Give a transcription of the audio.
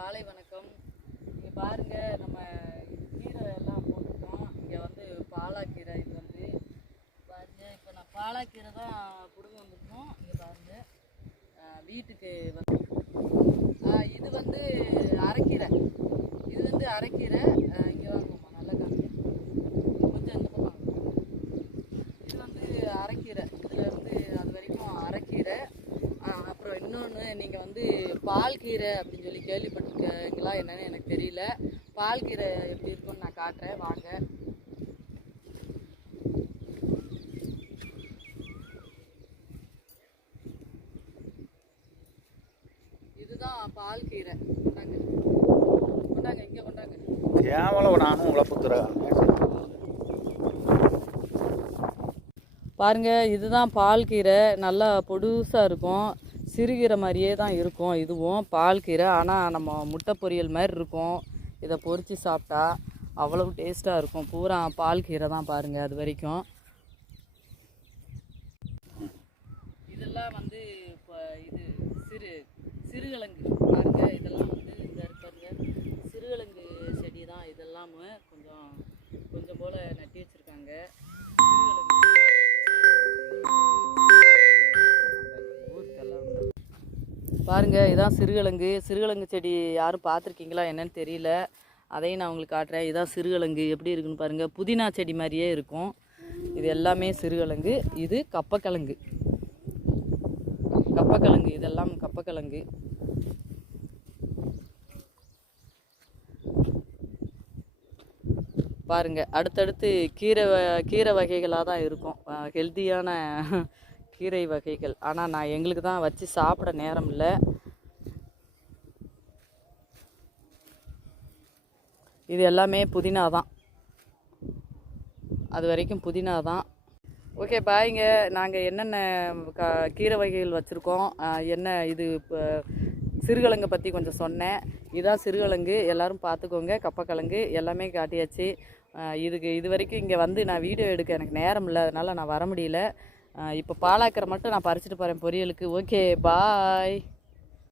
காலை வணக்கம். இங்கே பாருங்கள், நம்ம இது கீரை எல்லாம் போட்டுருக்கோம். இங்கே வந்து பாலாக்கீரை. இது வந்து பாருங்கள், இப்போ நான் பாலாக்கீரை தான் பிடுங்க வந்துருக்கோம். இங்கே பாருங்கள், வீட்டுக்கு வந்து இது வந்து அரைக்கீரை. இது வந்து அரைக்கீரை. இங்கே வாங்குவோம்மா, நல்லா காமிக்க கொஞ்சம் இந்த பக்கம். இது வந்து அரைக்கீரை. இதில் இருந்து அது வரைக்கும் அரைக்கீரை. அப்புறம் இன்னொன்று, நீங்கள் வந்து பால் கீரை அப்படின்னு சொல்லி கேள்விப்பட்டிருக்கீங்களா என்னன்னு எனக்கு தெரியல. பால் கீரை எப்படி இருக்குன்னு நான் காட்டுறேன், வாங்க. இதுதான் பால் கீரை. கொண்டாங்க கொண்டாங்க, இங்கே கொண்டாங்க. கேவலம் நானும் உழப்புத்துறேன் பாருங்க, இதுதான் பால் கீரை. நல்லா பொடுசாக இருக்கும், சிறுகீரை மாதிரியே தான் இருக்கும். இதுவும் பால் கீரை, ஆனால் நம்ம முட்டை பொரியல் மாதிரி இருக்கும். இதை பொரித்து சாப்பிட்டா அவ்வளவு டேஸ்ட்டாக இருக்கும். பூரா பால் கீரை தான் பாருங்கள். அது வரைக்கும் இதெல்லாம் வந்து இப்போ இது சிறுகிழங்கு பாருங்கள். இதெல்லாம் வந்து இந்த இருக்காருங்க, சிறுகிழங்கு செடி தான். இதெல்லாமே கொஞ்சம் போல் நட்டி வச்சுருக்காங்க. பாருங்கள், இதான் சிறுகிழங்கு செடி. யாரும் பார்த்துருக்கீங்களா என்னன்னு தெரியல, அதையும் நான் உங்களுக்கு காட்டுறேன். இதான் சிறுகிழங்கு எப்படி இருக்குன்னு பாருங்கள். புதினா செடி மாதிரியே இருக்கும். இது எல்லாமே சிறுகிழங்கு. இது கப்பக்கிழங்கு. இதெல்லாம் கப்பக்கிழங்கு. பாருங்கள், அடுத்தடுத்து கீரை வகைகளாக தான் இருக்கும், ஹெல்த்தியான கீரை வகைகள். ஆனால் எங்களுக்கு தான் வச்சு சாப்பிட நேரம் இல்லை. இது எல்லாமே புதினா தான். அது வரைக்கும் புதினா தான். ஓகே, பாய்ங்க. நாங்கள் என்னென்ன கீரை வகைகள் வச்சுருக்கோம், என்ன இது இப்போ சிறுகிழங்கை பற்றி கொஞ்சம் சொன்னேன். இதான் சிறுகிழங்கு, எல்லோரும் பார்த்துக்கோங்க. கப்பக்கிழங்கு எல்லாமே காட்டியாச்சு. இது வரைக்கும் இங்கே வந்து நான் வீடியோ எடுக்க எனக்கு நேரம் இல்லை, அதனால் நான் வர முடியல. இப்போ பாலாக்கீரை மட்டும் நான் பறிச்சுட்டு போகிறேன் பொரியலுக்கு. ஓகே, பாய்.